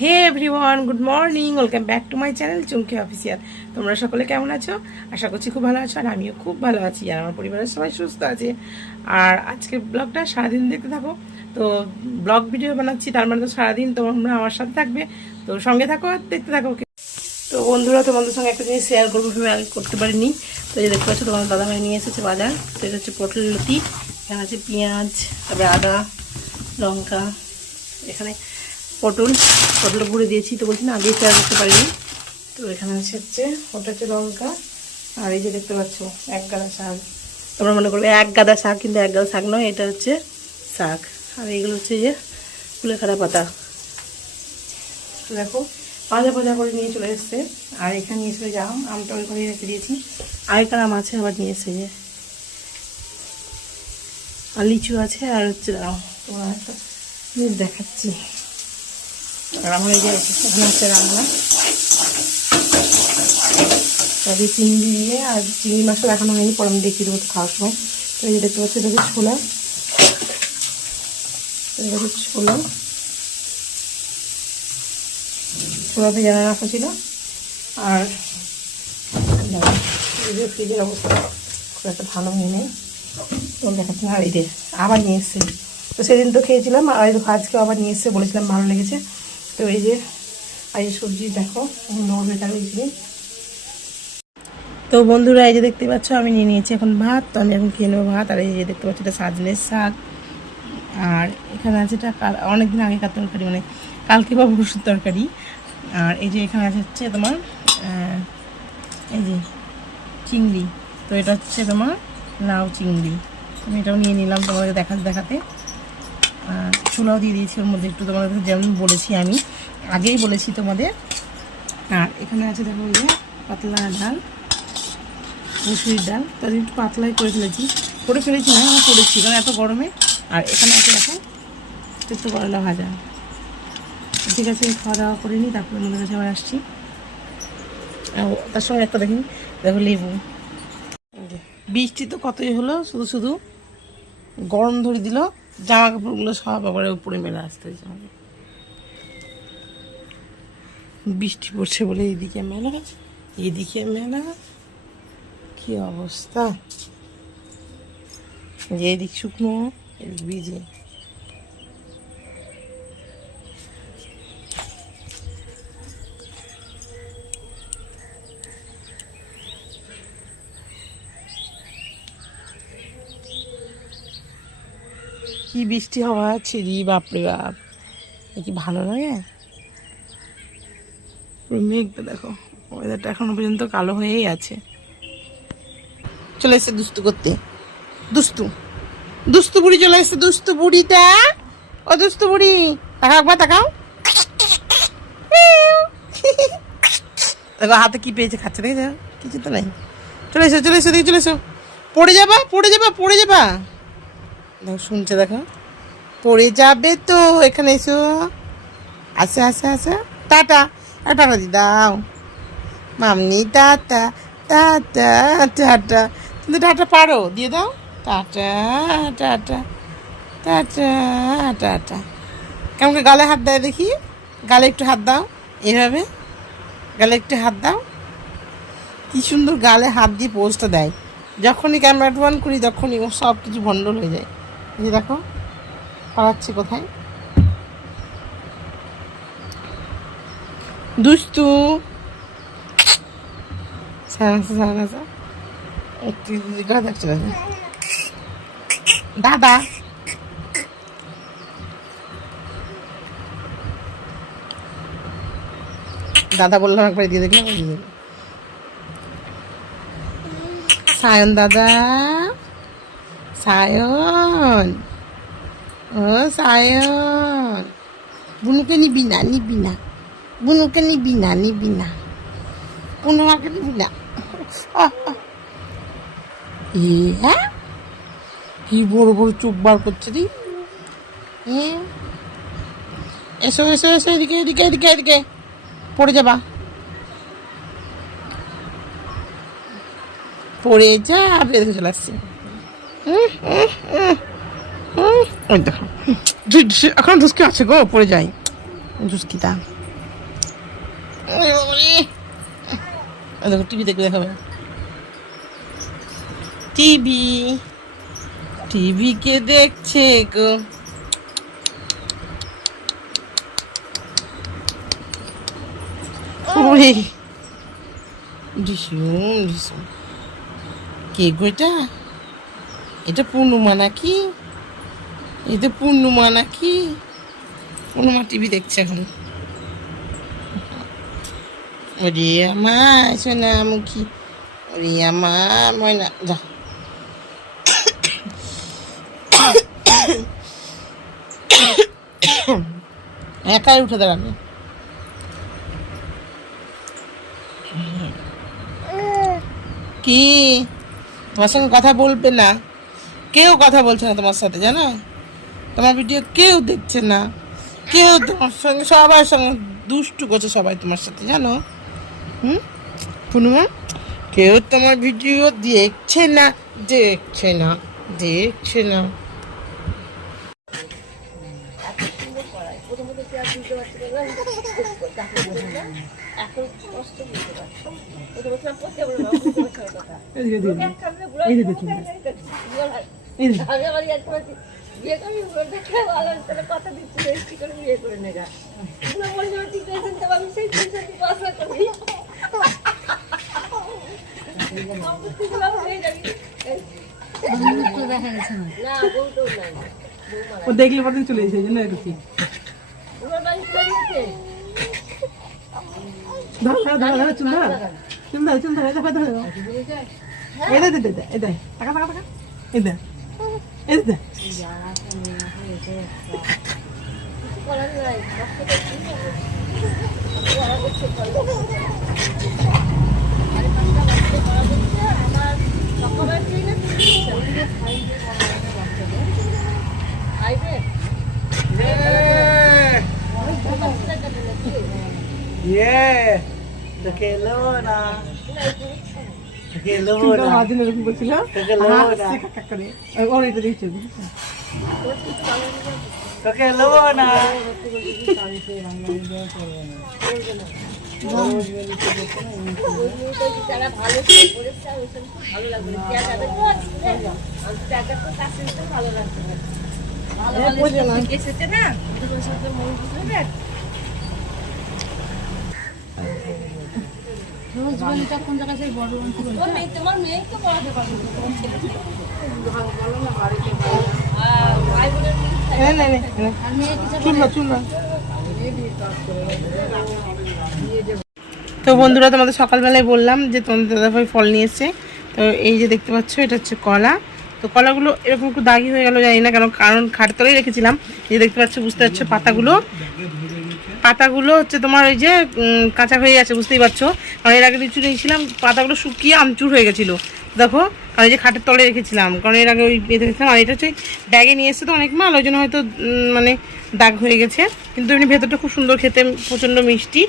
Hey everyone, good morning, welcome back to my channel Chumki official. তোমরা সকলে কেমন আছো? আশা করছি খুব ভালো আছো, আর আমিও খুব ভালো আছি, আর আমার পরিবারের সবাই সুস্থ আছে। আর আজকের ব্লগটা সারাদিন দেখতে থাকো। তো ব্লগ ভিডিও বানাচ্ছি, তার মানে তো সারাদিন তোমরা আমার সাথে থাকবে। তো সঙ্গে থাকো আর দেখতে থাকো। তো বন্ধুরা, তোমাদের সঙ্গে একটা জিনিস শেয়ার করবো ভেবে আগে করতে পারিনি। তো এই দেখতে পাচ্ছ, তোমার দাদাভাই নিয়ে এসেছে বাজার। তো এটা হচ্ছে পটল লতি, এখানে আছে পেঁয়াজ, তারপরে আদা, লঙ্কা, এখানে পটল গুঁড়ে দিয়েছি। তো বলছি না, আগেই শেয়ার করতে পারিনি। তো এখানে হচ্ছে ওটা হচ্ছে লঙ্কা, আর এই যে দেখতে পাচ্ছ এক গাদা শাক। তোমরা মনে করবে এক গাদা শাক, কিন্তু এক গাদা শাক নয়, এটা হচ্ছে শাক। আর এইগুলো হচ্ছে যে কুলেখাড়া পাতা। তো দেখো, ভাজা ভাজা করে নিয়ে চলে এসছে। আর এখানে নিয়ে এসে আমটা ওই করে রেখে দিয়েছি। আগেকার আম আছে, আবার নিয়ে এসে যে আর লিচু আছে। আর হচ্ছে তোমার একটা জিনিস দেখাচ্ছি। আর আমার এই যে এখানে হচ্ছে রান্না, তবে চিংড়ি দিয়ে, আর চিংড়ি মাছটা এখনো হয়নি, পরে আমি দেখিয়ে দেবো খাওয়ার সময়। তো এই যে দেখতে পাচ্ছি, এটা হচ্ছে ছোলা, এটা হচ্ছে ছোলা ভেজে রাখা ছিল। আর এই যে ফ্রিজের অবস্থা খুব একটা ভালো হয়ে নেই, তো দেখাচ্ছি না। আর এই যে আবার নিয়ে এসছে, তো সেদিন তো খেয়েছিলাম, আর আজকেও আবার নিয়ে এসছে, বলেছিলাম ভালো লেগেছে। তো এই যে আর এই সবজি দেখো নড়বে তার ওই জিনিস। তো বন্ধুরা, এই যে দেখতে পাচ্ছ আমি নিয়ে নিয়েছি এখন ভাত। তো আমি এখন খেয়ে নেবো ভাত। আর এই যে দেখতে পাচ্ছি, এটা সাজনের শাক। আর এখানে আছে এটা অনেকদিন আগেকার তরকারি, মানে কালকে বা ভুষুর তরকারি। আর এই যে এখানে আছে হচ্ছে তোমার এই যে চিংড়ি। তো এটা হচ্ছে তোমার লাউ চিংড়ি। আমি এটাও নিয়ে নিলাম তোমাদেরকে দেখাতে। ছোলাও দিয়ে দিয়েছি ওর মধ্যে একটু, তোমাদের যেমন বলেছি, আমি আগেই বলেছি তোমাদের। আর এখানে আছে দেখো, ওই যে পাতলা ডাল, মুসুরির ডাল। তাদের একটু পাতলাই করে ফেলেছি না, আমি করেছি কারণ এত গরমে। আর এখানে আছে দেখো একটু করলা ভাজা। ঠিক আছে, খাওয়া দাওয়া করে নিই, তারপরে আমাদের কাছে আবার আসছি। তার সঙ্গে একটা দেখো লেবু। বৃষ্টি তো কতই হলো, শুধু গরম ধরে দিল। জামা কাপড়গুলো সব আবার উপরে মেলে আসতে হয়েছে আমাকে। বৃষ্টি পড়ছে বলে এইদিকে মেলা, কি অবস্থা! যে এদিক শুকনো, এদিক ভিজে। কি বৃষ্টি হওয়া ছিড়ি, বাপরে বাপ! কি ভালো লাগে। মেঘটা দেখো, ওয়েদারটা এখনো পর্যন্ত কালো হয়েই আছে। চলে এসছে দুস্তু করতে, দুস্তু বুড়ি চলে এসছে, দুস্তু বুড়িটা। ও দুস্তু বুড়ি, তাকাও একবার, তাকাও। দেখো হাতে কি পেয়েছে, খাচ্ছে, দেখে যাও, কিছু তো নাই। চলে এসো দেখে চলে এসো। পড়ে যাবা। দেখো শুনছে, দেখো পড়ে যাবে তো। এখানে এসো, আসে টাটা। আর টাটা দি দাও মামনি, টাটা। তুমি টাটা পারো, দিয়ে দাও। টাটা। কেমন করে গালে হাত দেয় দেখি, গালে একটু হাত দাও, এভাবে গালে একটু হাত দাও। কি সুন্দর গালে হাত দিয়ে পোজটা দেয়। যখনই ক্যামেরাটা অন করি, তখনই ও সব কিছু ভণ্ডল হয়ে যায়। এই দেখো পালাচ্ছে কোথায়, দুষ্টু। দাদা বললাম একবার দিয়ে দেখলাম। সায়ন দাদা, সায়ন, ও সায়ন, বুনুকে নিবি না, বুনুকে নিবি না, বুনুকে নিবি না। কি বড় চোখ বার করছে রে। এসো এদিকে, পড়ে যাবা, বেঁধে চলে আসছি। এখন ধুসকি আছে গো, পড়ে যাই ধুসকিটা। দেখো টিভি দেখবে, দেখাবে টিভি। টিভি কে দেখছে গো? ওরে ঢিসুম ঢিসুম। কে গো এটা? এটা পূর্ণিমা নাকি? এটা পূর্ণিমা নাকি? পূর্ণিমা টিভি দেখছে এখন। ওরে আমার সোনামুখী, ওরে আমার ময়না, যা একাই উঠে দাঁড়াবে। কি তোমার সঙ্গে কথা বলবে না? কেউ কথা বলছে না তোমার সাথে, জানো? তোমার ভিডিও কেউ দেখছে না, কেউ তোমার সঙ্গে, সবার সঙ্গে দুষ্টু করছে সবাই তোমার সাথে, জানো? পূর্ণিমা, কেউ তোমার ভিডিও দেখছে না, দেখছে না, দেখছে না। কথা দিচ্ছি করে বিয়ে করে নেগা ও দেখলে পরে চলে এসে জন্য একটু ধরো ধরো ধরো চুল ধরো, চুল ধরো, চুল ধরো, দেখো ধরো, এই দে দে দে, এই দে, টাকা টাকা টাকা, এই দে, এই দে। তারা ভালো ভালো লাগবে ভালো লাগবে এসেছে না রোজবালিটা কোন জায়গায় সেই বড় তোমার মেয়ে তো পড়াতে পারবে তো বন্ধুরা, তোমাদের সকালবেলায় বললাম যে তোমাদের দাদাভাই ফল নিয়ে এসছে। তো এই যে দেখতে পাচ্ছ, এটা হচ্ছে কলা। তো কলাগুলো এরকম একটু দাগি হয়ে গেল, জানি না কেন, কারণ খাটের তলেই রেখেছিলাম। এই দেখতে পাচ্ছ, বুঝতে পারছো পাতাগুলো হচ্ছে তোমার ওই যে কাঁচা হয়ে গেছে, বুঝতেই পারছো। কারণ এর আগে লিচু নিয়েছিলাম, পাতাগুলো শুকিয়ে আমচুর হয়ে গেছিলো, দেখো। কারণ এই যে খাটের তলে রেখেছিলাম, কারণ এর আগে ওই বেঁধে রেখেছিলাম। আর এটা হচ্ছে ব্যাগে নিয়ে এসছে তো অনেক মাল, ওই জন্য হয়তো মানে দাগ হয়ে গেছে। কিন্তু এমনি ভেতরটা খুব সুন্দর খেতে, প্রচণ্ড মিষ্টি।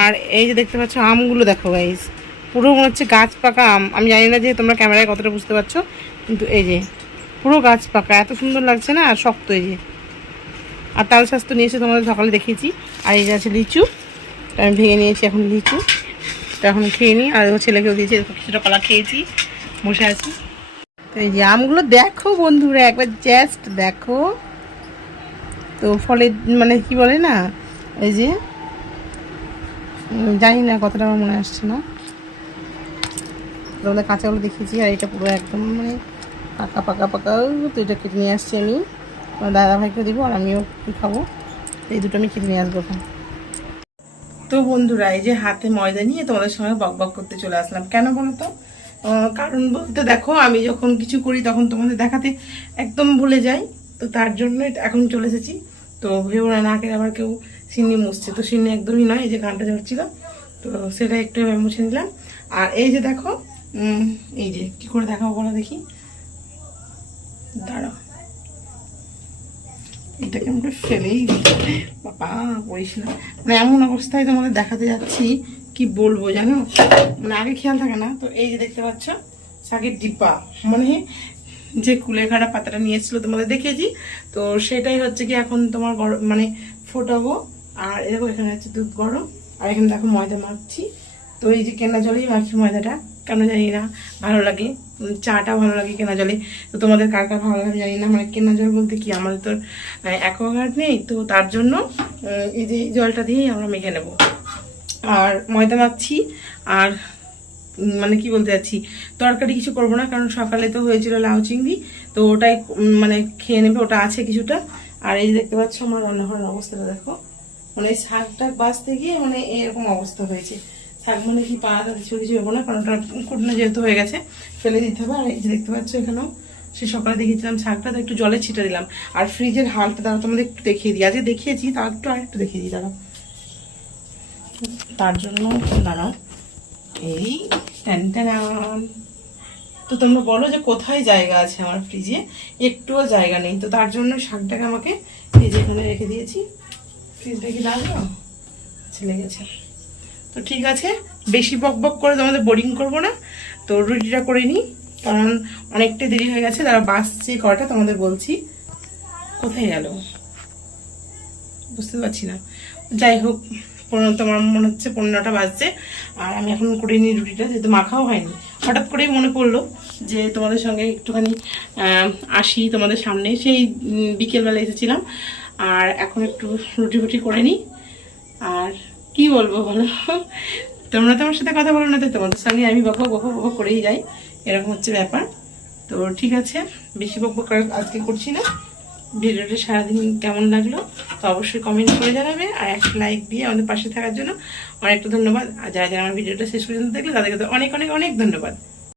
আর এই যে দেখতে পাচ্ছ আমগুলো, দেখো গাইস, পুরো মনে হচ্ছে গাছ পাকা আম। আমি জানি না যে তোমরা ক্যামেরায় কতটা বুঝতে পারছো, কিন্তু এই যে পুরো গাছ পাকা, এত সুন্দর লাগছে না, আর শক্ত। এই যে আর তাল স্বাস্থ্য নিয়েছে, তোমাদের সকালে দেখিয়েছি। আর এই যে আছে লিচু, আমি ভেঙে নিয়েছি এখন লিচু, তো এখন খেয়ে নিই। আর ও ছেলেকেও দিয়েছি, কিছুটা কলা খেয়েছি, বসে আছি। তো এই যে আমগুলো দেখো বন্ধুরা, একবার জাস্ট দেখো। তো ফলে মানে কি বলে না, এই যে জানি না কতটা আমার মনে আসছে না, তোমাদের কাঁচাগুলো দেখিয়েছি। আর এটা পুরো একদম মানে পাকা পাকা পাকা। তো এটা কেটে নিয়ে আসছি আমি, আমার দাদাভাইকে দিব, আর আমিও খাবো। এই দুটো আমি কেটে নিয়ে আসবো এখন। তো বন্ধুরা, এই যে হাতে ময়দা নিয়ে তোমাদের সঙ্গে বক বক করতে চলে আসলাম। কেন বলো তো? কারণ বলতে দেখো, আমি যখন কিছু করি তখন তোমাদের দেখাতে একদম ভুলে যাই। তো তার জন্য এখন চলে এসেছি। তো ভেবো না নাকের আবার কেউ সিন্নি মুছছে, তো সিন্নি একদমই নয়, এই যে গানটা ঝরছিল, তো সেটা একটু মুছে নিলাম। আর এই যে দেখো, এই যে কি করে দেখাবো বলো দেখি, দাঁড়াও, এটাকে আমরা ফেলেই দিই, বাবা বলিস না। মানে এমন অবস্থায় তোমাদের দেখাতে যাচ্ছি, কি বলবো জানো, মানে আগে খেয়াল থাকে না। তো এই যে দেখতে পাচ্ছ শাকের ডিব্বা, মানে যে কুলেখাড়া পাতাটা নিয়েছিল তোমাদের দেখেছি, তো সেটাই হচ্ছে কি এখন তোমার গরম মানে ফোটাবো। আর এরকম এখানে হচ্ছে দুধ গরম, আর এখানে দেখো ময়দা মাখছি। তো এই যে কেনা জলেই মাখি ময়দাটা, কেন জানি না ভালো লাগে, চাটা ভালো লাগে কেনা জলে। তো তোমাদের কার কার ভালো লাগে জানি না। মানে কেনা জল বলতে কি, আমাদের তো অ্যাকোয়াগার্ড নেই, তো তার জন্য এই যে জলটা দিয়েই আমরা মেখে নেব। আর ময়দা মাখছি। আর মানে কি বলতে যাচ্ছি, তরকারি কিছু করবো না, কারণ সকালে তো হয়েছিল লাউ চিংড়ি, তো ওটাই মানে খেয়ে নেবে, ওটা আছে কিছুটা। আর এই যে দেখতে পাচ্ছ আমার রান্নাঘরের অবস্থাটা দেখো, মানে শাকটা বাঁচতে গিয়ে মানে এরকম অবস্থা হয়েছে। শাক মানে কি পাড়াটা কিছু কিছু হবো না, কারণ ওটা কুটনো যেহেতু হয়ে গেছে ফেলে দিতে হবে। আর এই যে দেখতে পাচ্ছ এখানেও সে সকালে দেখিয়েছিলাম শাকটা, তো একটু জলে ছিটে দিলাম। আর ফ্রিজের হালটা তারা তোমাদের একটু দেখিয়ে দিই, আজকে দেখিয়েছি তাও একটু আরেকটু দেখিয়ে দিই দাঁড়াও। তার জন্য দাঁড়াও, এই ট্যান। তো তোমরা বলো যে কোথায় জায়গা আছে আমার ফ্রিজে, একটুও জায়গা নেই। তো তার জন্য শাকটাকে আমাকে এই যে এখানে রেখে দিয়েছি। ফ্রিজটা কি লাগলো, চলে গেছে। তো ঠিক আছে, বেশি বক বক করে তোমাদের বোরিং করবো না। তো রুটিটা করে নিই, কারণ অনেকটা দেরি হয়ে গেছে। তারা বাসছে কটা তোমাদের বলছি, কোথায় গেল বুঝতে পারছি না। যাই হোক, তোমার মনে হচ্ছে 15টা বাজছে, আর আমি এখন করে নিই রুটিটা, যেহেতু মাখাও হয়নি। হঠাৎ করেই মনে পড়লো যে তোমাদের সঙ্গে একটুখানি আসি তোমাদের সামনে, সেই বিকেলবেলা এসেছিলাম। আর এখন একটু রুটি ফুটি করে নিই। আর কি বলবো বলো, তোমরা তোমার সাথে কথা বলো না, তো তোমাদের সঙ্গে আমি বকবক বকবক বকবক করেই যাই, এরকম হচ্ছে ব্যাপার। তো ঠিক আছে, বেশি বকবক আজকে করছি না। ভিডিওটা সারাদিন কেমন লাগলো তো অবশ্যই কমেন্ট করে জানাবে, আর একটা লাইক দিয়ে আমাদের পাশে থাকার জন্য অনেকটা ধন্যবাদ। আর যারা যারা আমার ভিডিওটা শেষ পর্যন্ত দেখলে তাদেরকে তো অনেক অনেক অনেক ধন্যবাদ।